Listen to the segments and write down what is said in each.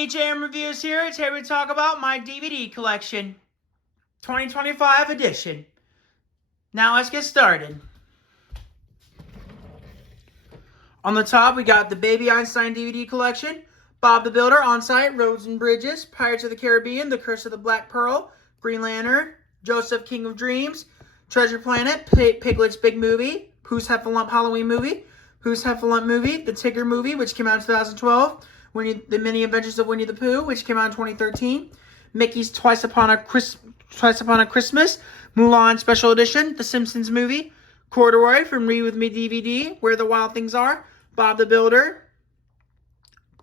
DJM Reviews here. Today we talk about my DVD collection, 2025 edition. Now let's get started. On the top, we got the Baby Einstein DVD collection, Bob the Builder, On-Site, Roads and Bridges, Pirates of the Caribbean, The Curse of the Black Pearl, Green Lantern, Joseph, King of Dreams, Treasure Planet, Piglet's Big Movie, Who's Heffalump Halloween Movie, Who's Heffalump Movie, The Tigger Movie, which came out in 2012, The Mini Adventures of Winnie the Pooh, which came out in 2013, Mickey's Twice Upon a Christmas, Mulan Special Edition, The Simpsons Movie, Corduroy from Read With Me DVD, Where the Wild Things Are, Bob the Builder,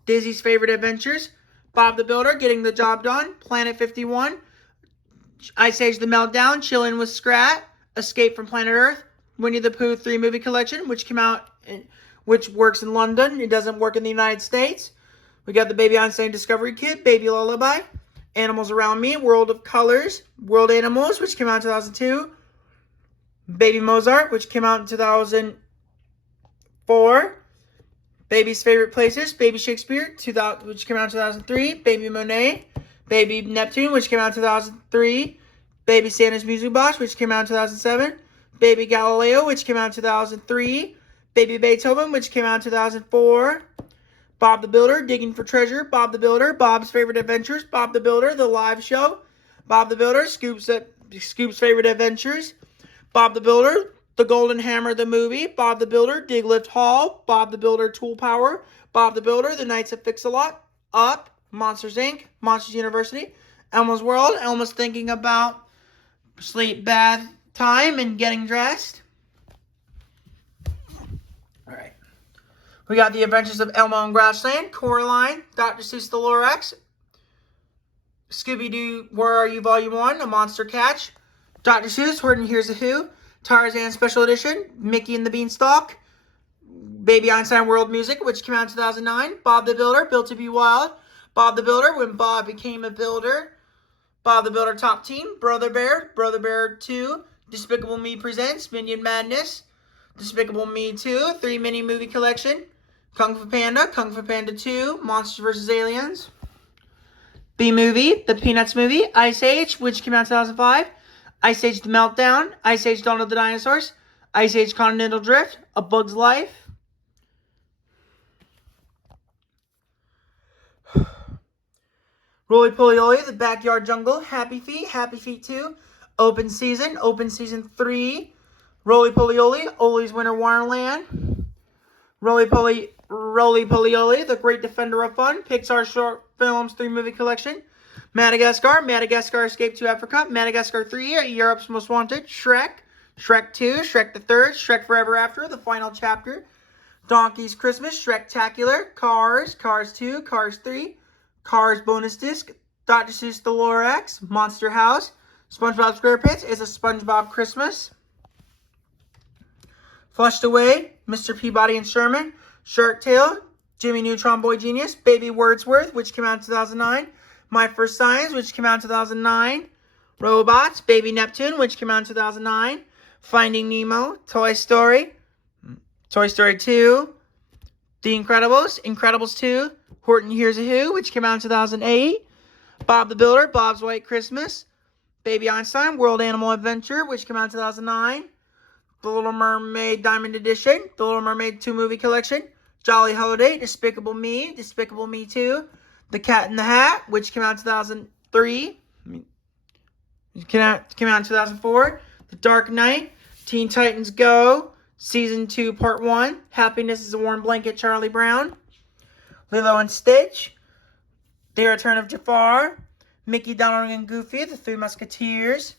Dizzy's Favorite Adventures, Bob the Builder, Getting the Job Done, Planet 51, Ice Age The Meltdown, Chillin' with Scrat, Escape from Planet Earth, Winnie the Pooh 3 movie collection, which works in London. It doesn't work in the United States. We got the Baby Einstein Discovery Kit, Baby Lullaby, Animals Around Me, World of Colors, World Animals, which came out in 2002, Baby Mozart, which came out in 2004, Baby's Favorite Places, Baby Shakespeare, which came out in 2003, Baby Monet, Baby Neptune, which came out in 2003, Baby Santa's Music Box, which came out in 2007, Baby Galileo, which came out in 2003, Baby Beethoven, which came out in 2004, Bob the Builder, Digging for Treasure, Bob the Builder, Bob's Favorite Adventures, Bob the Builder, The Live Show, Bob the Builder, Scoop's Favorite Adventures, Bob the Builder, The Golden Hammer, the movie, Bob the Builder, Dig Lift Hall, Bob the Builder, Tool Power, Bob the Builder, The Knights of Fix-A-Lot, Up, Monsters Inc., Monsters University, Elmo's World, Elmo's thinking about sleep, bath time, and getting dressed. Alright. We got The Adventures of Elmo and Grassland, Coraline, Dr. Seuss the Lorax, Scooby-Doo, Where Are You, Volume 1, A Monster Catch, Dr. Seuss, Horton Hears a Who, Tarzan Special Edition, Mickey and the Beanstalk, Baby Einstein World Music, which came out in 2009, Bob the Builder, Built to Be Wild, Bob the Builder, When Bob Became a Builder, Bob the Builder Top Team, Brother Bear 2, Despicable Me Presents, Minion Madness, Despicable Me 2, 3 mini movie collection, Kung Fu Panda 2, Monsters vs. Aliens, B-Movie, The Peanuts Movie, Ice Age, which came out in 2005, Ice Age The Meltdown, Ice Age Dawn of the Dinosaurs, Ice Age Continental Drift, A Bug's Life, Roly Poly Oly, The Backyard Jungle, Happy Feet 2, Open Season 3, Roly Poly Oly, Oly's Winter Wonderland, Roly Poly Oly, The Great Defender of Fun, Pixar Short Films 3 movie collection, Madagascar Escape to Africa, Madagascar 3, Europe's Most Wanted, Shrek 2, Shrek the Third, Shrek Forever After, The Final Chapter, Donkey's Christmas, Shrek-tacular, Cars 2, Cars 3, Cars Bonus Disc, Dr. Seuss the Lorax, Monster House, SpongeBob SquarePants, Is a SpongeBob Christmas, Flushed Away, Mr. Peabody and Sherman, Shark Tale, Jimmy Neutron Boy Genius, Baby Wordsworth, which came out in 2009, My First Science, which came out in 2009, Robots, Baby Neptune, which came out in 2009, Finding Nemo, Toy Story 2, The Incredibles, Incredibles 2, Horton Hears a Who, which came out in 2008, Bob the Builder, Bob's White Christmas, Baby Einstein, World Animal Adventure, which came out in 2009, The Little Mermaid Diamond Edition, The Little Mermaid 2 movie collection, Jolly Holiday, Despicable Me 2, The Cat in the Hat, which came out in 2003, came out in 2004, The Dark Knight, Teen Titans Go, Season 2, Part 1, Happiness is a Warm Blanket, Charlie Brown, Lilo and Stitch, The Return of Jafar, Mickey, Donald, and Goofy, The Three Musketeers,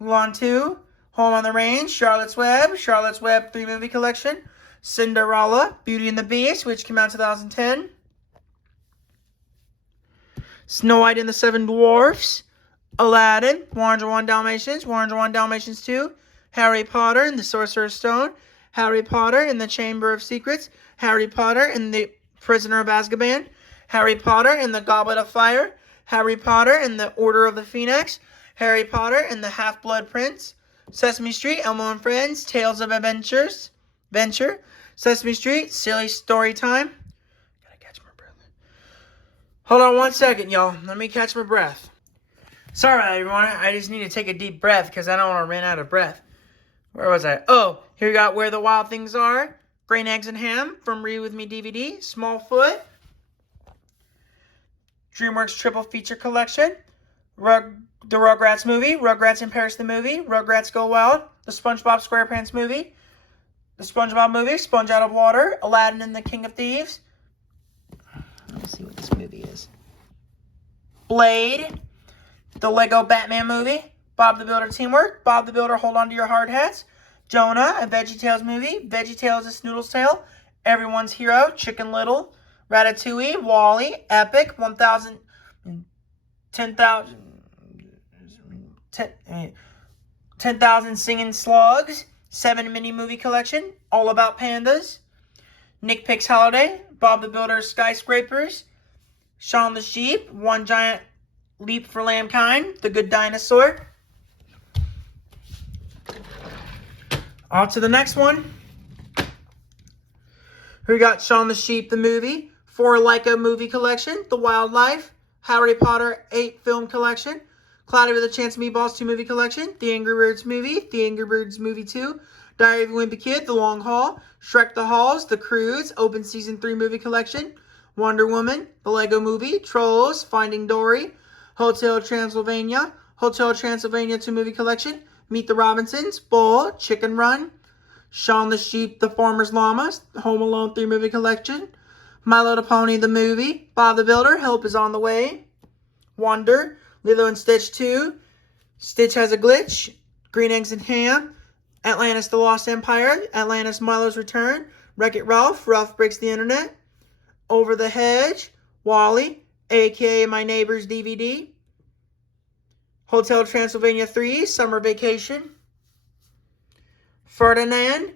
Mulan 2, Home on the Range, Charlotte's Web 3 movie collection, Cinderella, Beauty and the Beast, which came out in 2010, Snow White and the Seven Dwarfs, Aladdin, 101 Dalmatians 2, Harry Potter and the Sorcerer's Stone, Harry Potter and the Chamber of Secrets, Harry Potter and the Prisoner of Azkaban, Harry Potter and the Goblet of Fire, Harry Potter and the Order of the Phoenix, Harry Potter and the Half-Blood Prince, Sesame Street, Elmo and Friends, Tales of Venture, Sesame Street, Silly Story Time, gotta catch my breath, Hold on 1 second, y'all. Let me catch my breath. Sorry about that, everyone. I just need to take a deep breath because I don't want to run out of breath. Where was I? Oh, here we got Where the Wild Things Are. Green Eggs and Ham from Read With Me DVD. Smallfoot. DreamWorks Triple Feature Collection. The Rugrats movie. Rugrats in Paris the movie. Rugrats Go Wild. The SpongeBob SquarePants movie. The SpongeBob movie. Sponge Out of Water. Aladdin and the King of Thieves. Let's see what this movie is. Blade. The Lego Batman movie. Bob the Builder Teamwork. Bob the Builder Hold On to Your Hard Hats. Jonah, a VeggieTales movie. VeggieTales, a Snoodle's Tale. Everyone's Hero. Chicken Little. Ratatouille. WALL-E. Epic. 10,000 Singing Slugs. 7 Mini Movie Collection. All About Pandas. Nick Picks Holiday. Bob the Builder Skyscrapers. Shaun the Sheep. One Giant Leap for Lamkind. The Good Dinosaur. On to the next one. We got Shaun the Sheep, the movie. 4 Leica movie collection. The Wildlife. Harry Potter 8 film collection. Cloudy with a Chance of Meatballs 2 movie collection. The Angry Birds movie. The Angry Birds movie 2. Diary of a Wimpy Kid. The Long Haul. Shrek the Halls. The Cruise. Open Season 3 movie collection. Wonder Woman. The Lego movie. Trolls. Finding Dory. Hotel Transylvania. Hotel Transylvania 2 movie collection. Meet the Robinsons, Bull, Chicken Run, Shaun the Sheep, The Farmer's Llamas, Home Alone 3 movie collection, My Little Pony the movie, Bob the Builder, Help is on the Way, Wonder, Lilo and Stitch 2, Stitch Has a Glitch, Green Eggs and Ham, Atlantis the Lost Empire, Atlantis Milo's Return, Wreck-It Ralph, Ralph Breaks the Internet, Over the Hedge, WALL-E, aka My Neighbor's DVD, Hotel Transylvania 3, Summer Vacation, Ferdinand,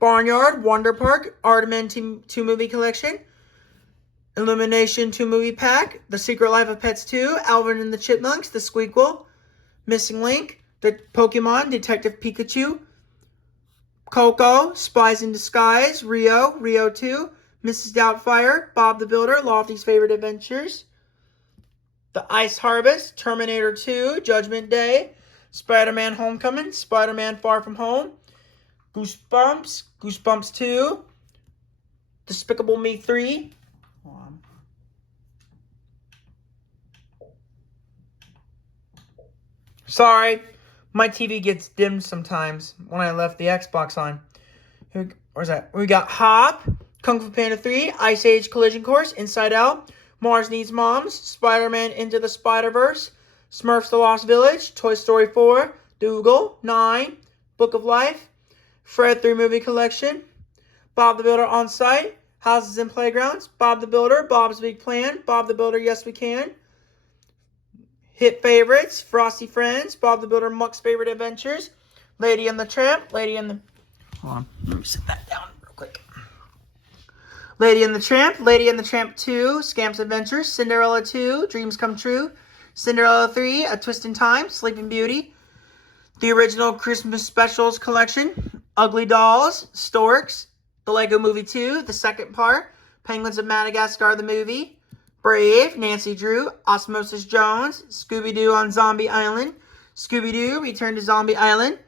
Barnyard, Wonder Park, Aardman 2 movie collection, Illumination 2 movie pack, The Secret Life of Pets 2, Alvin and the Chipmunks, The Squeakquel, Missing Link, The Pokemon, Detective Pikachu, Coco, Spies in Disguise, Rio 2, Mrs. Doubtfire, Bob the Builder, Lofty's Favorite Adventures, The Ice Harvest, Terminator 2, Judgment Day, Spider-Man Homecoming, Spider-Man Far From Home, Goosebumps, Goosebumps 2, Despicable Me 3. Hold on. Sorry, my TV gets dimmed sometimes when I left the Xbox on. Where's that? We got Hop, Kung Fu Panda 3, Ice Age Collision Course, Inside Out, Mars Needs Moms, Spider-Man Into the Spider-Verse, Smurfs The Lost Village, Toy Story 4, Dougal, 9, Book of Life, Fred 3 movie collection, Bob the Builder On Site, Houses and Playgrounds, Bob the Builder, Bob's Big Plan, Bob the Builder Yes We Can, Hit Favorites, Frosty Friends, Bob the Builder Muck's Favorite Adventures, Lady and the Tramp, Hold on, let me sit that down real quick. Lady and the Tramp 2, Scamps Adventures, Cinderella 2, Dreams Come True, Cinderella 3, A Twist in Time, Sleeping Beauty, the original Christmas Specials collection, Ugly Dolls, Storks, The Lego Movie 2, the second part, Penguins of Madagascar the movie, Brave, Nancy Drew, Osmosis Jones, Scooby-Doo on Zombie Island, Scooby-Doo, Return to Zombie Island,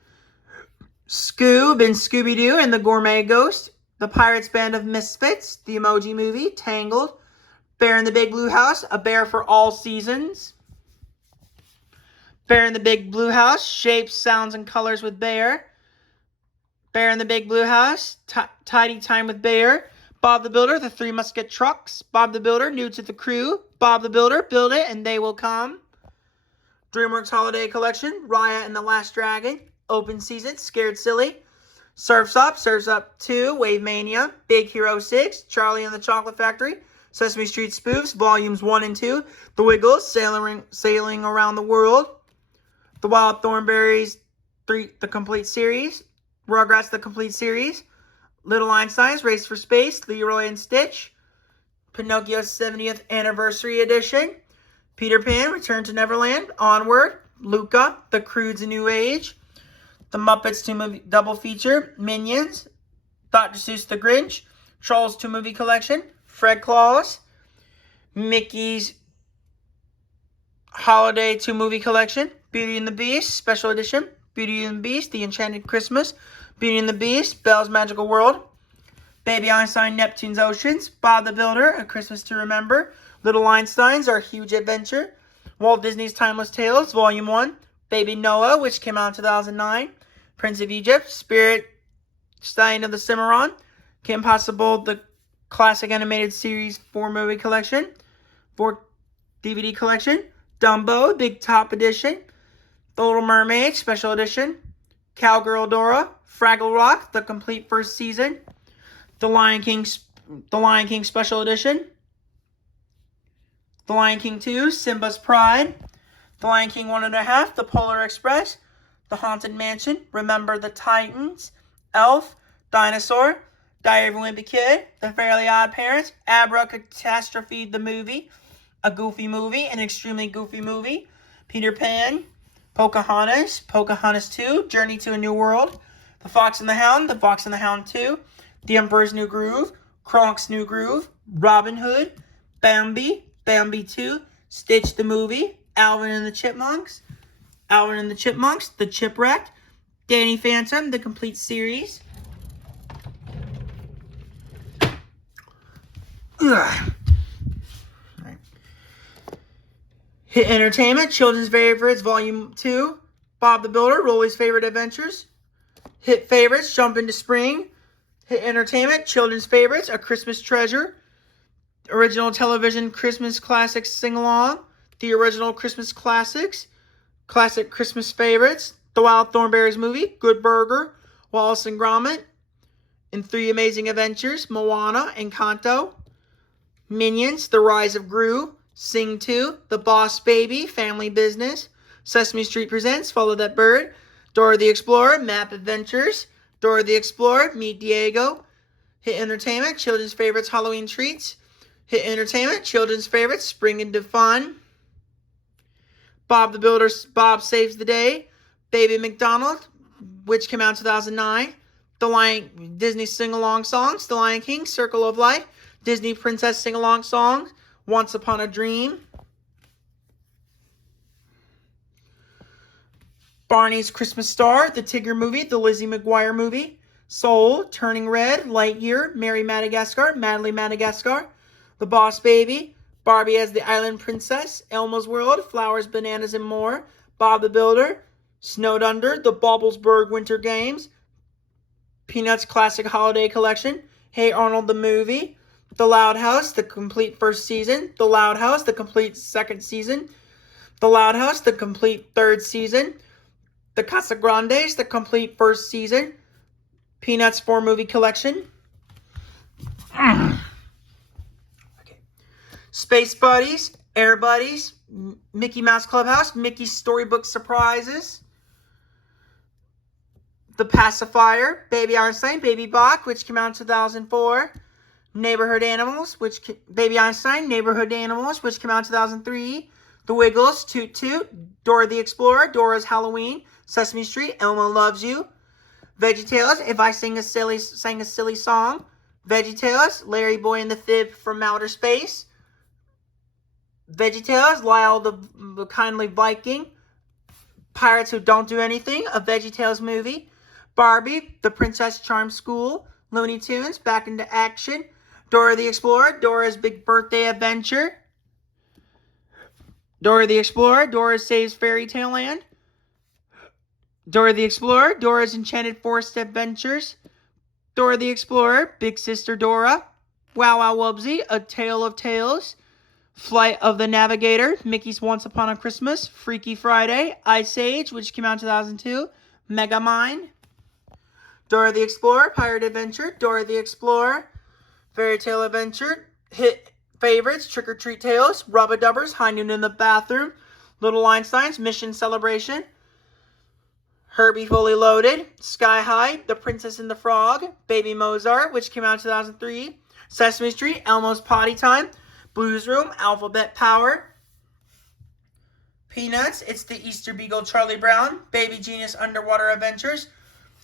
Scoob and Scooby-Doo and the Gourmet Ghost, The Pirates Band of Misfits, The Emoji Movie, Tangled, Bear in the Big Blue House, A Bear for All Seasons, Bear in the Big Blue House, Shapes, Sounds, and Colors with Bear, Bear in the Big Blue House, Tidy Time with Bear, Bob the Builder, The Three Musket Trucks, Bob the Builder, New to the Crew, Bob the Builder, Build It and They Will Come, DreamWorks Holiday Collection, Raya and the Last Dragon, Open Season, Scared Silly, Surf's Up 2, Wave Mania, Big Hero 6, Charlie and the Chocolate Factory, Sesame Street Spoofs, Volumes 1 and 2, The Wiggles, Sailing Around the World, The Wild Thornberrys 3, the complete series, Rugrats, the complete series, Little Einsteins, Race for Space, Leroy and Stitch, Pinocchio's 70th Anniversary Edition, Peter Pan, Return to Neverland, Onward, Luca, The Croods A New Age, The Muppets 2 movie double feature, Minions, Dr. Seuss the Grinch, Trolls 2 movie collection, Fred Claus, Mickey's Holiday 2 movie collection. Beauty and the Beast special edition. Beauty and the Beast, The Enchanted Christmas. Beauty and the Beast, Belle's Magical World. Baby Einstein, Neptune's Oceans. Bob the Builder, A Christmas to Remember. Little Einsteins, Our Huge Adventure. Walt Disney's Timeless Tales, Volume 1. Baby Noah, which came out in 2009. Prince of Egypt, Spirit Stein of the Cimarron. Kim Possible, the classic animated series 4 movie collection. 4 DVD collection. Dumbo, Big Top Edition. The Little Mermaid, Special Edition. Cowgirl Dora. Fraggle Rock, the complete first season. The Lion King Special Edition. The Lion King 2, Simba's Pride. The Lion King 1.5, The Polar Express. The Haunted Mansion, Remember the Titans. Elf, Dinosaur. Diary of a Wimpy Kid. The Fairly Odd Parents. Abra-Catastrophe the Movie. A Goofy Movie, an extremely goofy movie. Peter Pan. Pocahontas. Pocahontas 2, Journey to a New World. The Fox and the Hound. The Fox and the Hound 2. The Emperor's New Groove. Kronk's New Groove. Robin Hood. Bambi. Bambi 2. Stitch the Movie. Alvin and the Chipmunks. Alvin and the Chipmunks. The Chipwrecked. Danny Phantom, the complete series. Ugh. Right. Hit Entertainment, Children's Favorites, Volume 2. Bob the Builder, Rolly's Favorite Adventures. Hit Favorites, Jump into Spring. Hit Entertainment, Children's Favorites, A Christmas Treasure. Original Television Christmas Classics Sing-Along. The Original Christmas Classics. Classic Christmas Favorites. The Wild Thornberrys Movie. Good Burger. Wallace and Gromit. In 3 Amazing Adventures. Moana. Encanto. Minions. The Rise of Gru. Sing 2. The Boss Baby. Family Business. Sesame Street Presents. Follow That Bird. Dora the Explorer. Map Adventures. Dora the Explorer. Meet Diego. Hit Entertainment. Children's Favorites. Halloween Treats. Hit Entertainment. Children's Favorites. Spring into Fun. Bob the Builder. Bob Saves the Day. Baby McDonald, which came out in 2009. Disney Sing-Along Songs. The Lion King. Circle of Life. Disney Princess Sing-Along Songs. Once Upon a Dream. Barney's Christmas Star. The Tigger Movie. The Lizzie McGuire Movie. Soul. Turning Red. Lightyear. Mary Madagascar. Madly Madagascar. The Boss Baby. Barbie as the Island Princess. Elmo's World. Flowers, Bananas, and More. Bob the Builder. Snowed Under. The Bobblesburg Winter Games. Peanuts Classic Holiday Collection. Hey Arnold the Movie. The Loud House, the complete first season. The Loud House, the complete second season. The Loud House, the complete third season. The Casa Grandes, the complete first season. Peanuts 4 movie collection. Okay. Space Buddies, Air Buddies, Mickey Mouse Clubhouse, Mickey's Storybook Surprises. The Pacifier, Baby Einstein, Baby Bach, which came out in 2004. Neighborhood Animals, Baby Einstein, Neighborhood Animals, which came out in 2003. The Wiggles, Toot Toot, Dora the Explorer, Dora's Halloween, Sesame Street, Elmo Loves You. VeggieTales, If I sang a silly song. VeggieTales, Larry Boy and the Fib from Outer Space. VeggieTales, Lyle the Kindly Viking. Pirates Who Don't Do Anything, a VeggieTales movie. Barbie, The Princess Charm School. Looney Tunes, Back into Action. Dora the Explorer, Dora's Big Birthday Adventure. Dora the Explorer, Dora Saves Fairy Tale Land. Dora the Explorer, Dora's Enchanted Forest Adventures. Dora the Explorer, Big Sister Dora. Wow Wow Wubbzy, A Tale of Tales. Flight of the Navigator, Mickey's Once Upon a Christmas. Freaky Friday, Ice Age, which came out in 2002. Megamind. Dora the Explorer, Pirate Adventure. Dora the Explorer, Fairy Tale Adventure. Hit Favorites, Trick or Treat Tales. Rubba Dubbers, High Noon in the Bathroom. Little Einsteins, Mission Celebration. Herbie Fully Loaded. Sky High, The Princess and the Frog. Baby Mozart, which came out in 2003. Sesame Street, Elmo's Potty Time. Blues Room, Alphabet Power. Peanuts, It's the Easter Beagle, Charlie Brown. Baby Genius Underwater Adventures.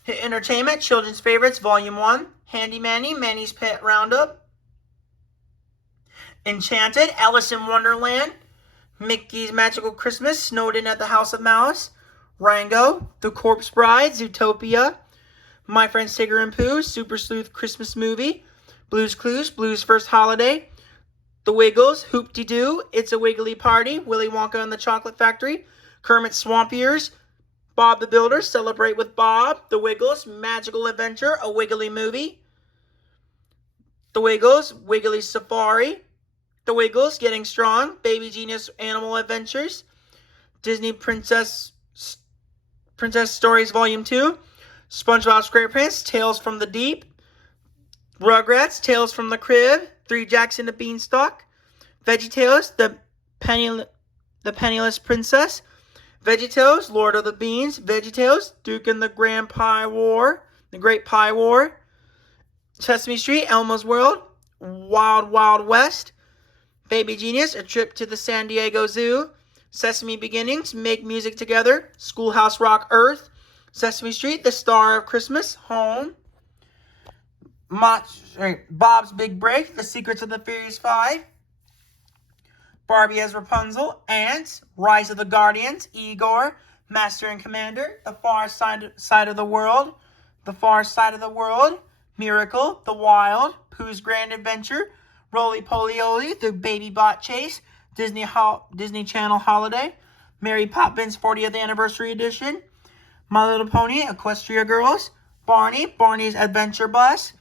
Hit Entertainment, Children's Favorites, Volume 1. Handy Manny, Manny's Pet Roundup. Enchanted, Alice in Wonderland. Mickey's Magical Christmas, Snowed In at the House of Mouse, Rango, The Corpse Bride, Zootopia, My Friends Tigger and Pooh, Super Sleuth Christmas Movie, Blue's Clues, Blue's First Holiday, The Wiggles, Hoop-De-Doo, It's a Wiggly Party, Willy Wonka and the Chocolate Factory, Kermit's Swamp Years, Bob the Builder, Celebrate with Bob, The Wiggles, Magical Adventure, A Wiggly Movie, The Wiggles, Wiggly Safari, The Wiggles, Getting Strong, Baby Genius Animal Adventures, Disney Princess Stories Volume 2, SpongeBob SquarePants, Tales from the Deep, Rugrats, Tales from the Crib, Three Jacks and the Beanstalk, VeggieTales, The Penniless Princess, VeggieTales, Lord of the Beans, VeggieTales, Duke and the Great Pie War, Sesame Street, Elmo's World, Wild Wild West, Baby Genius, A Trip to the San Diego Zoo, Sesame Beginnings, Make Music Together, Schoolhouse Rock Earth, Sesame Street, The Star of Christmas, Home, Bob's Big Break, The Secrets of the Furious Five, Barbie as Rapunzel, Ants, Rise of the Guardians, Igor, Master and Commander, The Far Side of the World, Miracle, The Wild, Pooh's Grand Adventure, Roly Poly Oly, The Baby Bot Chase, Disney Channel Holiday, Mary Poppins 40th Anniversary Edition, My Little Pony, Equestria Girls, Barney's Adventure Bus,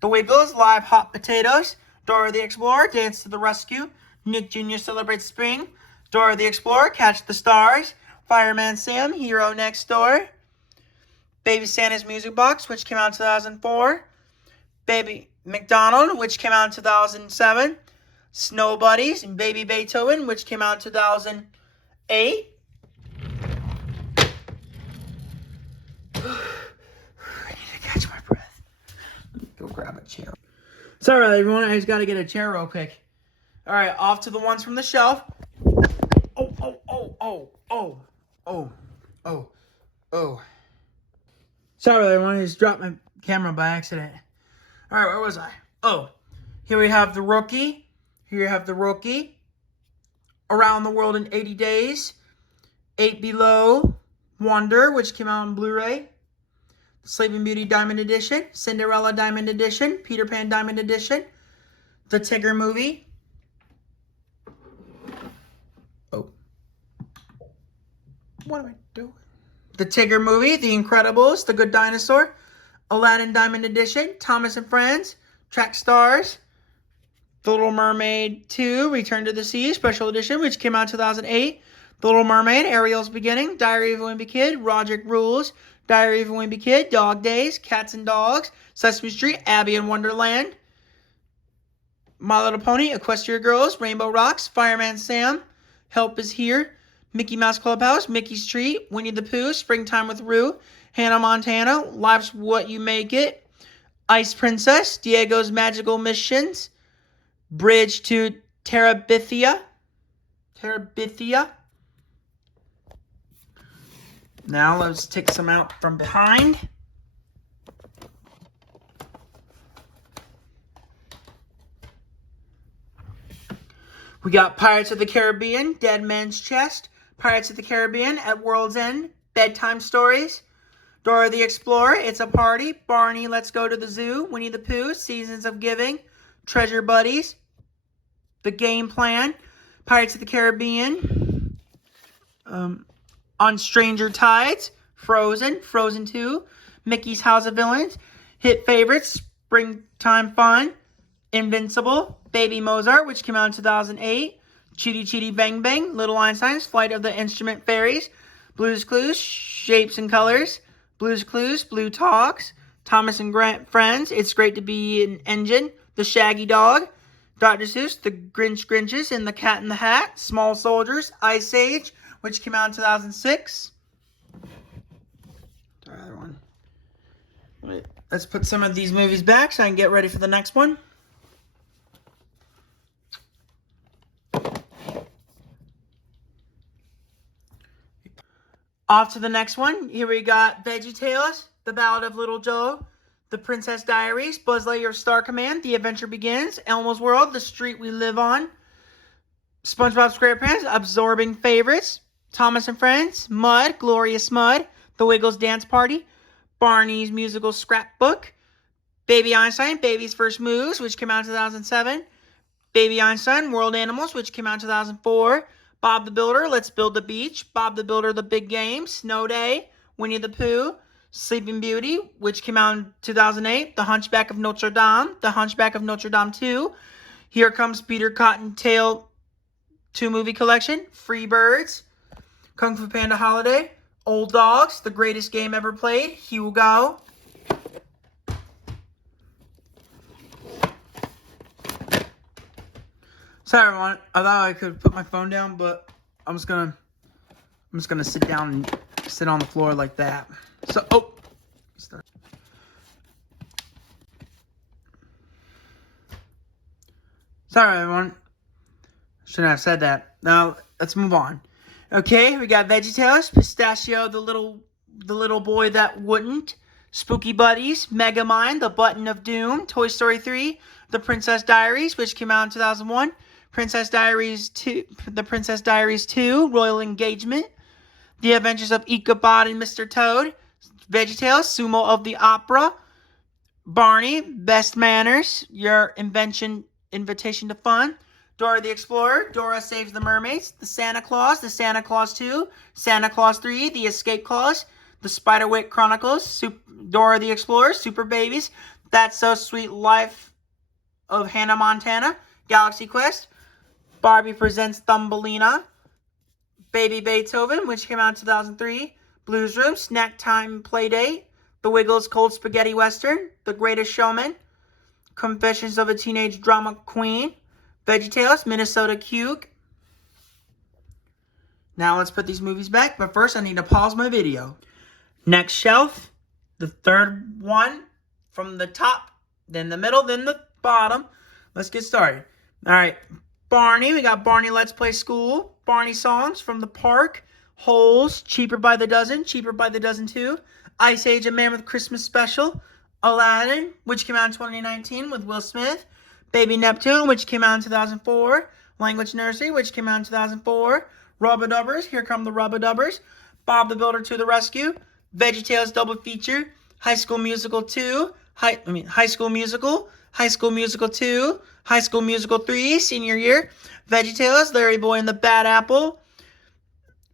The Wiggles, Live Hot Potatoes, Dora the Explorer, Dance to the Rescue, Nick Jr. Celebrates Spring, Dora the Explorer, Catch the Stars, Fireman Sam, Hero Next Door, Baby Santa's Music Box, which came out in 2004, Baby McDonald, which came out in 2007, Snow Buddies, and Baby Beethoven, which came out in 2008. I need to catch my breath. Let me go grab a chair. Sorry, everyone. I just got to get a chair real quick. All right, off to the ones from the shelf. Oh. Sorry, everyone. I just dropped my camera by accident. All right, where was I? Oh, here we have The Rookie. Around the World in 80 Days. 8 Below. Wonder, which came out on Blu-ray. Sleeping Beauty Diamond Edition. Cinderella Diamond Edition. Peter Pan Diamond Edition. The Tigger Movie. Oh. What am I doing? The Tigger Movie. The Incredibles. The Good Dinosaur. Aladdin Diamond Edition. Thomas and Friends. Track Stars. The Little Mermaid 2, Return to the Sea, Special Edition, which came out in 2008. The Little Mermaid, Ariel's Beginning, Diary of a Wimpy Kid, Roderick Rules, Diary of a Wimpy Kid, Dog Days, Cats and Dogs, Sesame Street, Abby and Wonderland, My Little Pony, Equestria Girls, Rainbow Rocks, Fireman Sam, Help is Here, Mickey Mouse Clubhouse, Mickey's Treat, Winnie the Pooh, Springtime with Roo, Hannah Montana, Life's What You Make It, Ice Princess, Diego's Magical Missions, Bridge to Terabithia. Now let's take some out from behind. We got Pirates of the Caribbean, Dead Man's Chest, Pirates of the Caribbean, At World's End, Bedtime Stories, Dora the Explorer, It's a Party, Barney, Let's Go to the Zoo, Winnie the Pooh, Seasons of Giving, Treasure Buddies, The Game Plan, Pirates of the Caribbean, On Stranger Tides, Frozen, Frozen 2, Mickey's House of Villains, Hit Favorites, Springtime Fun, Invincible, Baby Mozart, which came out in 2008, Chitty Chitty Bang Bang, Little Einsteins, Flight of the Instrument Fairies, Blue's Clues, Shapes and Colors, Blue's Clues, Blue Talks, Thomas and Friends, It's Great to Be an Engine, The Shaggy Dog, Dr. Seuss, The Grinches, and The Cat in the Hat, Small Soldiers, Ice Age, which came out in 2006. The other one. Let's put some of these movies back so I can get ready for the next one. Off to the next one. Here we got VeggieTales, The Ballad of Little Joe, The Princess Diaries, Buzz Lightyear Star Command, The Adventure Begins, Elmo's World, The Street We Live On, SpongeBob SquarePants, Absorbing Favorites. Thomas and Friends, Mud, Glorious Mud. The Wiggles Dance Party. Barney's Musical Scrapbook. Baby Einstein, Baby's First Moves, which came out in 2007. Baby Einstein, World Animals, which came out in 2004. Bob the Builder, Let's Build the Beach. Bob the Builder, The Big Game. Snow Day, Winnie the Pooh. Sleeping Beauty, which came out in 2008. The Hunchback of Notre Dame. The Hunchback of Notre Dame 2. Here Comes Peter Cottontail 2 movie collection. Free Birds. Kung Fu Panda Holiday. Old Dogs, The Greatest Game Ever Played. Hugo. Sorry everyone, I thought I could put my phone down, but I'm just gonna sit down and sit on the floor like that. So, sorry everyone, shouldn't have said that. Now let's move on. Okay, we got VeggieTales, Pistachio, the little boy that wouldn't, Spooky Buddies, Megamind, The Button of Doom, Toy Story 3, The Princess Diaries, which came out in 2001. Princess Diaries 2, The Princess Diaries 2, Royal Engagement, The Adventures of Ichabod and Mr. Toad, VeggieTales, Sumo of the Opera, Barney, Best Manners, Your Invitation to Fun, Dora the Explorer, Dora Saves the Mermaids, The Santa Claus 2, Santa Claus 3, The Escape Clause, The Spiderwick Chronicles, Dora the Explorer, Super Babies, That's So Sweet Life of Hannah Montana, Galaxy Quest, Barbie Presents Thumbelina, Baby Beethoven, which came out in 2003, Blues Room, Snack Time Playdate, The Wiggles Cold Spaghetti Western, The Greatest Showman, Confessions of a Teenage Drama Queen, VeggieTales, Minnesota Cuke. Now let's put these movies back, but first I need to pause my video. Next shelf, the third one from the top, then the middle, then the bottom. Let's get started. All right. Barney, we got Barney Let's Play School, Barney Songs from the Park, Holes, Cheaper by the Dozen 2, Ice Age, A Man with Christmas Special, Aladdin, which came out in 2019 with Will Smith, Baby Neptune, which came out in 2004, Language Nursery, which came out in 2004, Rubber-Dubbers, Here Come the Rubber-Dubbers, Bob the Builder to the Rescue, VeggieTales Double Feature, High School Musical 2, High School Musical, High School Musical 2, High School Musical 3, Senior Year, VeggieTales, Larry Boy and the Bad Apple,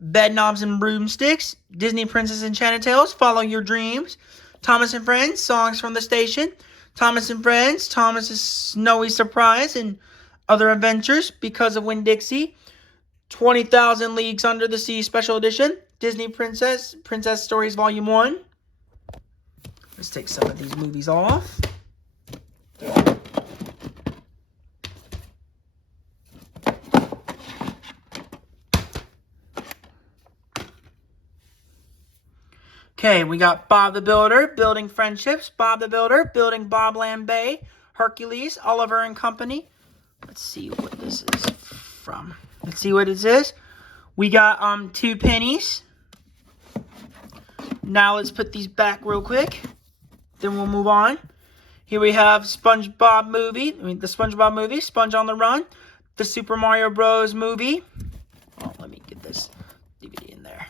Bedknobs and Broomsticks, Disney Princess Enchanted Tales, Follow Your Dreams, Thomas and Friends, Songs from the Station, Thomas and Friends, Thomas's Snowy Surprise and Other Adventures, Because of Winn-Dixie, 20,000 Leagues Under the Sea Special Edition, Disney Princess Stories Volume 1. Let's take some of these movies off. Okay, we got Bob the Builder, Building Friendships, Bob the Builder, Building Bobland Bay, Hercules, Oliver and Company. Let's see what this is from. Let's see what it is. We got 2 pennies. Now let's put these back real quick. Then we'll move on. Here we have the SpongeBob movie, Sponge on the Run, the Super Mario Bros. Movie. Oh, let me get this DVD in there.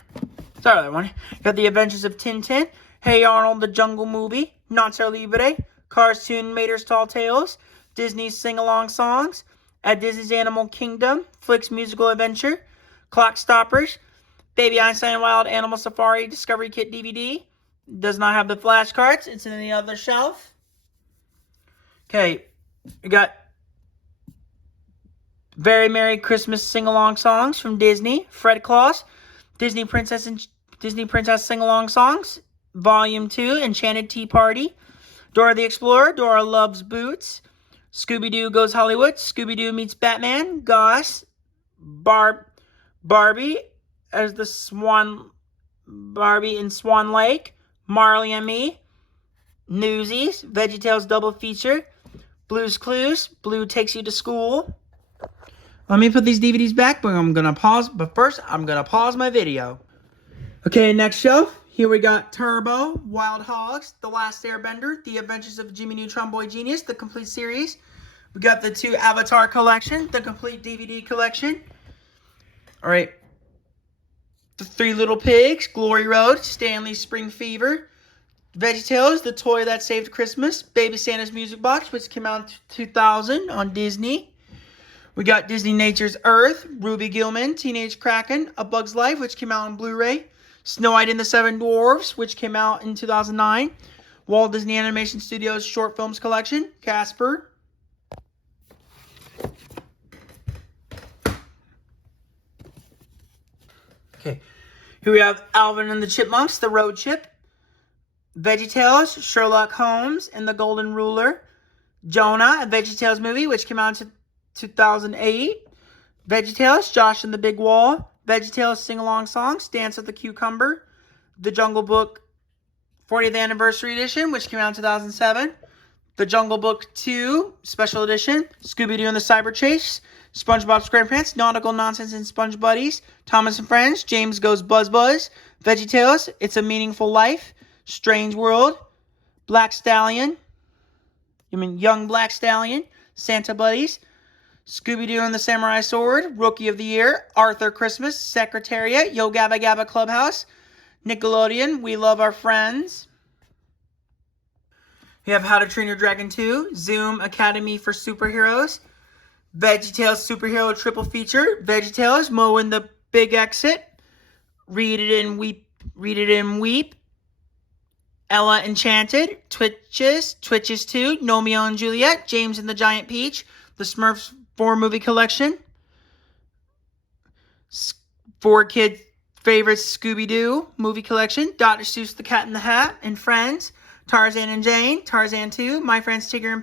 Sorry, that one. Got The Adventures of Tintin, Hey Arnold, the Jungle Movie, Nacho Libre, Cars 2 Mater's Tall Tales, Disney's Sing-Along Songs, At Disney's Animal Kingdom, Flick's Musical Adventure, Clock Stoppers, Baby Einstein Wild Animal Safari Discovery Kit DVD. Does not have the flashcards. It's in the other shelf. Okay, we got Very Merry Christmas Sing-Along Songs from Disney, Fred Claus, Disney Princess Sing-Along Songs, Volume 2, Enchanted Tea Party, Dora the Explorer, Dora Loves Boots, Scooby-Doo Goes Hollywood, Scooby-Doo Meets Batman, Goss, Barbie as the Swan, Barbie in Swan Lake, Marley and Me, Newsies, VeggieTales Double Feature, Blue's Clues, Blue Takes You to School. Let me put these DVDs back, but first I'm gonna pause my video. Okay, next shelf. Here we got Turbo, Wild Hogs, The Last Airbender, The Adventures of Jimmy Neutron Boy Genius, the complete series, We got the 2 Avatar collection, the complete DVD collection. All right. The 3 Little Pigs, Glory Road, Stanley's Spring Fever, VeggieTales, The Toy That Saved Christmas, Baby Santa's Music Box, which came out in 2000 on Disney. We got Disney Nature's Earth, Ruby Gillman, Teenage Kraken, A Bug's Life, which came out on Blu-ray, Snow White and the Seven Dwarfs, which came out in 2009, Walt Disney Animation Studios Short Films Collection, Casper. Okay, here we have Alvin and the Chipmunks, The Road Chip, VeggieTales, Sherlock Holmes and the Golden Ruler, Jonah, a VeggieTales movie, which came out in 2008, VeggieTales, Josh and the Big Wall, VeggieTales Sing-Along Songs, Dance with the Cucumber, The Jungle Book 40th Anniversary Edition, which came out in 2007, The Jungle Book 2 Special Edition, Scooby-Doo and the Cyber Chase, SpongeBob SquarePants, Nautical Nonsense and Sponge Buddies, Thomas and Friends, James Goes Buzz Buzz, VeggieTales, It's a Meaningful Life, Strange World, Black Stallion, Young Black Stallion, Santa Buddies, Scooby-Doo and the Samurai Sword, Rookie of the Year, Arthur Christmas, Secretariat, Yo Gabba Gabba Clubhouse, Nickelodeon, We Love Our Friends. We have How to Train Your Dragon 2, Zoom Academy for Superheroes, VeggieTales Superhero Triple Feature, VeggieTales, Mo and the Big Exit, Read It and Weep, Ella Enchanted, Twitches 2, Romeo and Juliet, James and the Giant Peach, The Smurfs 4 movie collection, 4 kids' favorites Scooby-Doo movie collection, Dr. Seuss The Cat in the Hat and Friends, Tarzan and Jane, Tarzan 2, My Friends Tigger and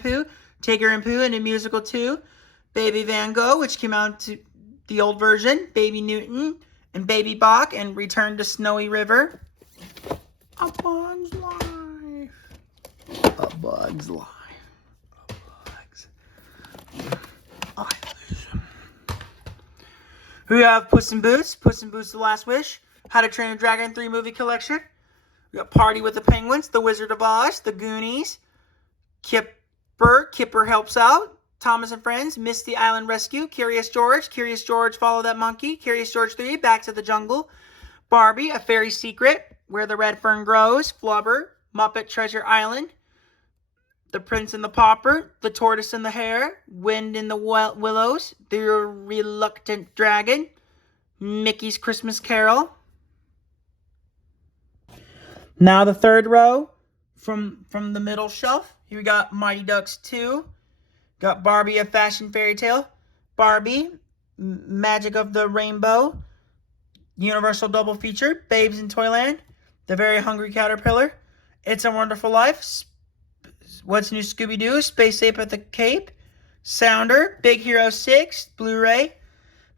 Pooh and a Musical 2, Baby Van Gogh, which came out to the old version, Baby Newton and Baby Bach, and Return to Snowy River. A Bug's Life. A Bug's Life. A Bug's Life. We have Puss in Boots, The Last Wish, How to Train Your Dragon 3 movie collection. We got Party with the Penguins, The Wizard of Oz, The Goonies, Kipper Helps Out, Thomas and Friends, Misty Island Rescue, Curious George, Follow That Monkey, Curious George 3, Back to the Jungle, Barbie, A Fairy's Secret, Where the Red Fern Grows, Flubber, Muppet Treasure Island, The Prince and the Pauper, The Tortoise and the Hare, Wind in the Willows, The Reluctant Dragon, Mickey's Christmas Carol. Now the third row from the middle shelf. Here we got Mighty Ducks 2, got Barbie, A Fashion Fairy Tale, Barbie, Magic of the Rainbow, Universal Double Feature, Babes in Toyland, The Very Hungry Caterpillar, It's a Wonderful Life, What's New Scooby-Doo, Space Ape at the Cape, Sounder, Big Hero 6, Blu-ray,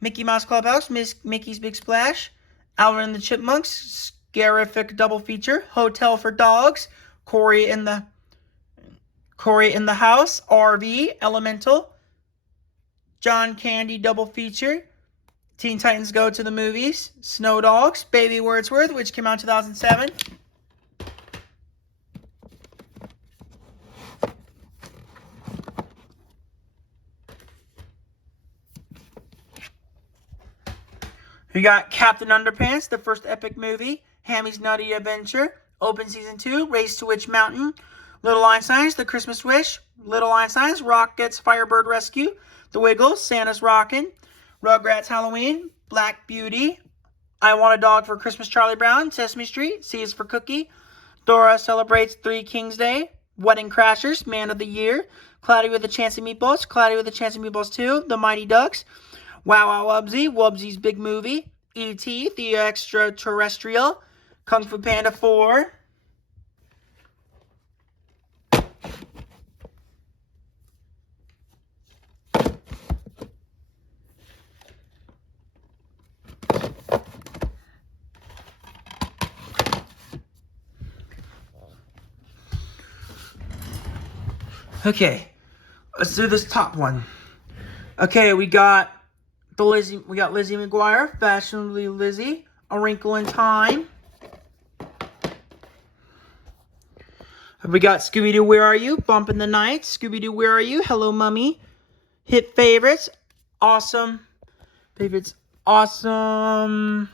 Mickey Mouse Clubhouse, Mickey's Big Splash, Alvin and the Chipmunks, Scarific Double Feature, Hotel for Dogs, Cory in the House, RV, Elemental, John Candy Double Feature, Teen Titans Go to the Movies, Snow Dogs, Baby Wordsworth, which came out in 2007. We got Captain Underpants, the first epic movie, Hammy's Nutty Adventure, Open Season 2, Race to Witch Mountain, Little Einsteins, The Christmas Wish, Little Einsteins, Rocket's Firebird Rescue, The Wiggles, Santa's Rockin', Rugrats Halloween, Black Beauty, I Want a Dog for Christmas, Charlie Brown, Sesame Street, C is for Cookie, Dora Celebrates Three Kings Day, Wedding Crashers, Man of the Year, Cloudy with a Chance of Meatballs, Cloudy with a Chance of Meatballs 2, The Mighty Ducks, Wow Wow Wubbzy, Wubbzy's Big Movie, E.T., The Extraterrestrial, Kung Fu Panda 4. Okay, let's do this top one. Okay, we got Lizzie McGuire, Fashionably Lizzie, A Wrinkle in Time. We got Scooby-Doo, Where Are You? Bump in the Night, Scooby-Doo, Where Are You? Hello, Mummy. Hit favorites. Awesome. Favorites. Awesome.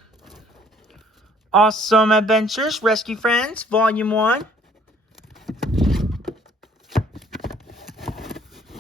Awesome Adventures. Rescue Friends. Volume 1.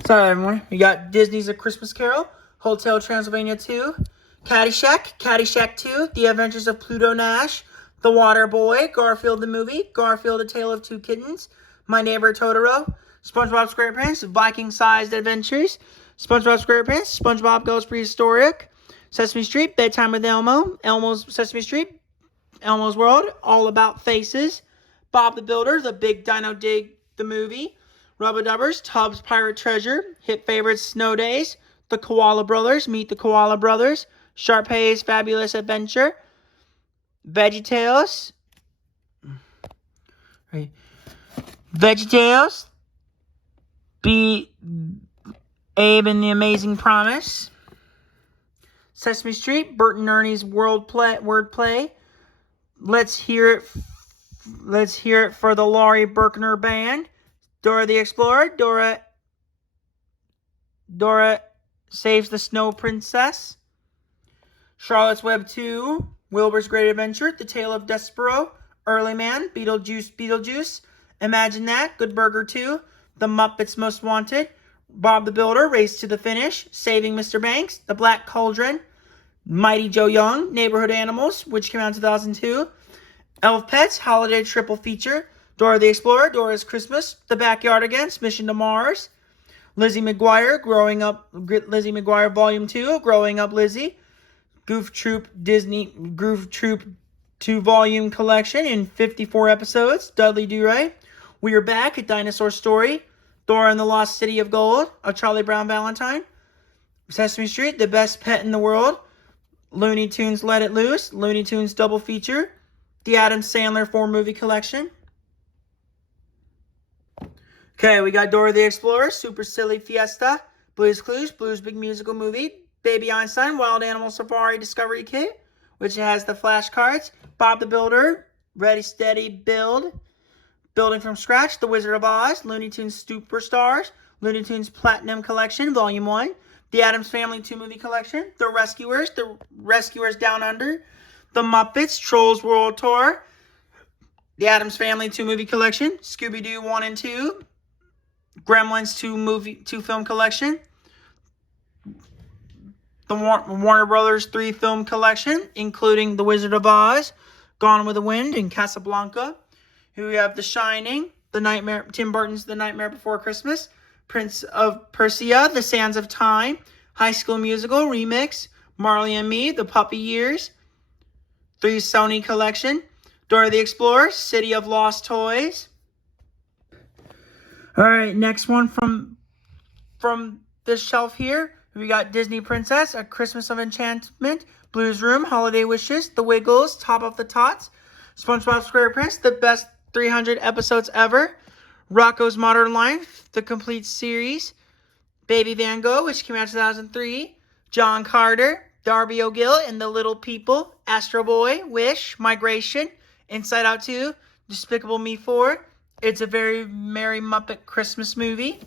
Sorry, everyone. We got Disney's A Christmas Carol. Hotel Transylvania 2. Caddyshack. Caddyshack 2. The Adventures of Pluto Nash. The Water Boy. Garfield the Movie. Garfield A Tale of Two Kittens. My Neighbor Totoro. SpongeBob SquarePants. Viking-Sized Adventures. SpongeBob SquarePants. SpongeBob Goes Prehistoric. Sesame Street. Bedtime with Elmo. Elmo's Sesame Street. Elmo's World. All About Faces. Bob the Builder. The Big Dino Dig the Movie. Rubber-Dubbers. Tubbs Pirate Treasure. Hit favorites. Snow Days. The Koala Brothers. Meet the Koala Brothers. Sharpay's Fabulous Adventure. VeggieTales. Right. VeggieTales. Abe and the Amazing Promise. Sesame Street. Bert and Ernie's Wordplay. Let's hear it for the Laurie Berkner Band. Dora the Explorer. Dora Saves the Snow Princess. Charlotte's Web 2. Wilbur's Great Adventure. The Tale of Despero. Early Man. Beetlejuice. Imagine That. Good Burger 2. The Muppets Most Wanted. Bob the Builder. Race to the Finish. Saving Mr. Banks. The Black Cauldron. Mighty Joe Young. Neighborhood Animals, which came out in 2002. Elf Pets. Holiday Triple Feature. Dora the Explorer. Dora's Christmas. The Backyardigans. Mission to Mars. Lizzie McGuire. Lizzie McGuire Volume 2. Growing Up Lizzie. Goof Troop 2-volume collection in 54 episodes. Dudley Do-Right. We Are Back, A Dinosaur Story. Dora and the Lost City of Gold. A Charlie Brown Valentine. Sesame Street, The Best Pet in the World. Looney Tunes Let It Loose. Looney Tunes Double Feature. The Adam Sandler 4-movie collection. Okay, we got Dora the Explorer. Super Silly Fiesta. Blue's Clues. Blue's Big Musical Movie. Baby Einstein, Wild Animal Safari Discovery Kit, which has the flashcards. Bob the Builder, Ready, Steady, Build. Building from Scratch, The Wizard of Oz, Looney Tunes Superstars, Looney Tunes Platinum Collection, Volume 1. The Addams Family 2-movie collection. The Rescuers Down Under. The Muppets, Trolls World Tour. The Addams Family 2-movie collection. Scooby-Doo 1 and 2. Gremlins 2-film collection. The Warner Brothers 3-film collection, including The Wizard of Oz, Gone with the Wind, and Casablanca. Here we have The Shining, Tim Burton's The Nightmare Before Christmas, Prince of Persia, The Sands of Time, High School Musical Remix, Marley and Me, The Puppy Years, 3 Sony collection, Dora the Explorer, City of Lost Toys. All right, next one from this shelf here. We got Disney Princess, A Christmas of Enchantment, Blue's Room, Holiday Wishes, The Wiggles, Top of the Tots, SpongeBob SquarePants, The Best 300 Episodes Ever, Rocko's Modern Life, The Complete Series, Baby Van Gogh, which came out in 2003, John Carter, Darby O'Gill and the Little People, Astro Boy, Wish, Migration, Inside Out 2, Despicable Me 4, It's a Very Merry Muppet Christmas Movie.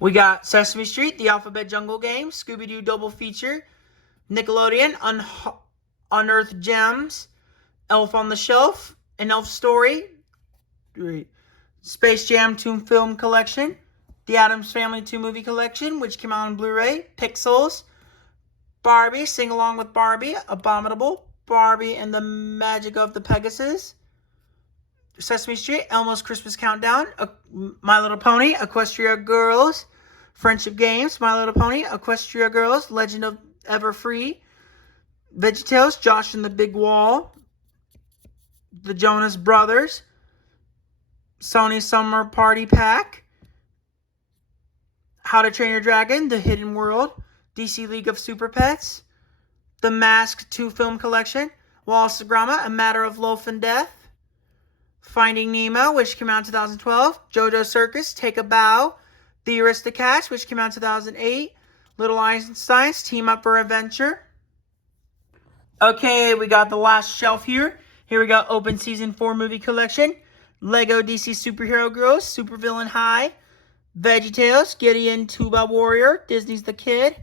We got Sesame Street, The Alphabet Jungle Game, Scooby-Doo Double Feature, Nickelodeon, Unearthed Gems, Elf on the Shelf, An Elf Story, Space Jam 2-film collection, The Addams Family 2-movie collection, which came out on Blu-ray, Pixels, Barbie, Sing Along with Barbie, Abominable, Barbie and the Magic of the Pegasus, Sesame Street, Elmo's Christmas Countdown, My Little Pony, Equestria Girls, Friendship Games, My Little Pony, Equestria Girls, Legend of Everfree, VeggieTales, Josh and the Big Wall, The Jonas Brothers, Sony Summer Party Pack, How to Train Your Dragon, The Hidden World, DC League of Super Pets, The Mask 2-film collection, Wallace and Gromit, A Matter of Life and Death, Finding Nemo, which came out in 2012. JoJo Circus, Take a Bow. The Aristocats, which came out in 2008. Little Einsteins, Team Up for Adventure. Okay, we got the last shelf here. Here we got Open Season 4 movie collection. Lego DC Superhero Girls, Supervillain High. VeggieTales, Gideon, Tuba Warrior, Disney's The Kid,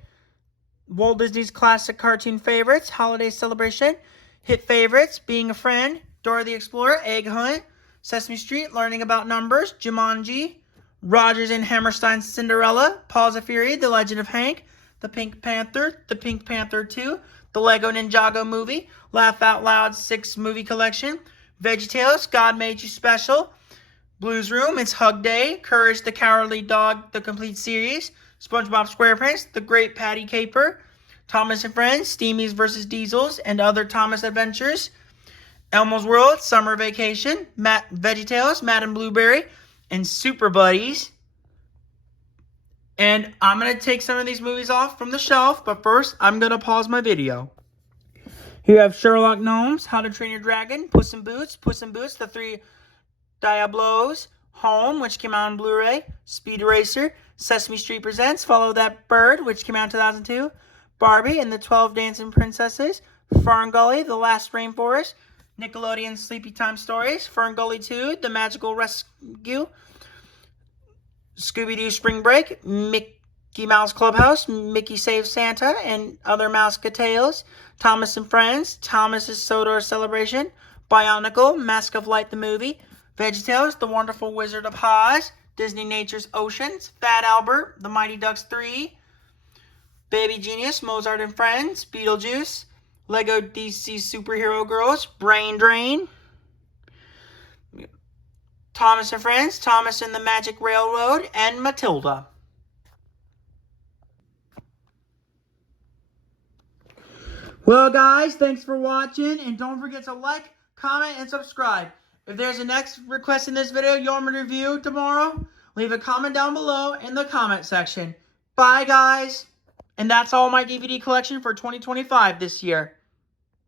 Walt Disney's classic cartoon favorites, Holiday Celebration, hit favorites, Being a Friend, Dora the Explorer, Egg Hunt, Sesame Street, Learning About Numbers, Jumanji, Rogers and Hammerstein's Cinderella, Paws of Fury, The Legend of Hank, The Pink Panther 2, The Lego Ninjago Movie, Laugh Out Loud 6 movie collection, VeggieTales, God Made You Special, Blues Room, It's Hug Day, Courage the Cowardly Dog, the complete series, SpongeBob SquarePants, The Great Patty Caper, Thomas and Friends, Steamies vs. Diesels, and Other Thomas Adventures, Elmo's World, Summer Vacation, VeggieTales, Madame Blueberry, and Super Buddies. And I'm going to take some of these movies off from the shelf, but first, I'm going to pause my video. Here you have Sherlock Gnomes, How to Train Your Dragon, Puss in Boots, The Three Diablos, Home, which came out on Blu-ray, Speed Racer, Sesame Street Presents, Follow That Bird, which came out in 2002, Barbie and the 12 Dancing Princesses, Ferngully, The Last Rainforest, Nickelodeon Sleepy Time Stories, Ferngully 2, The Magical Rescue, Scooby-Doo Spring Break, Mickey Mouse Clubhouse, Mickey Saves Santa, and Other Mouseka Tales, Thomas and Friends, Thomas's Sodor Celebration, Bionicle, Mask of Light the Movie, VeggieTales, The Wonderful Wizard of Oz, Disney Nature's Oceans, Fat Albert, The Mighty Ducks 3, Baby Genius, Mozart and Friends, Beetlejuice, Lego DC Superhero Girls, Brain Drain, Thomas and Friends, Thomas and the Magic Railroad, and Matilda. Well, guys, thanks for watching, and don't forget to like, comment, and subscribe. If there's a next request in this video you want me to review tomorrow, leave a comment down below in the comment section. Bye, guys. And that's all my DVD collection for 2025 this year.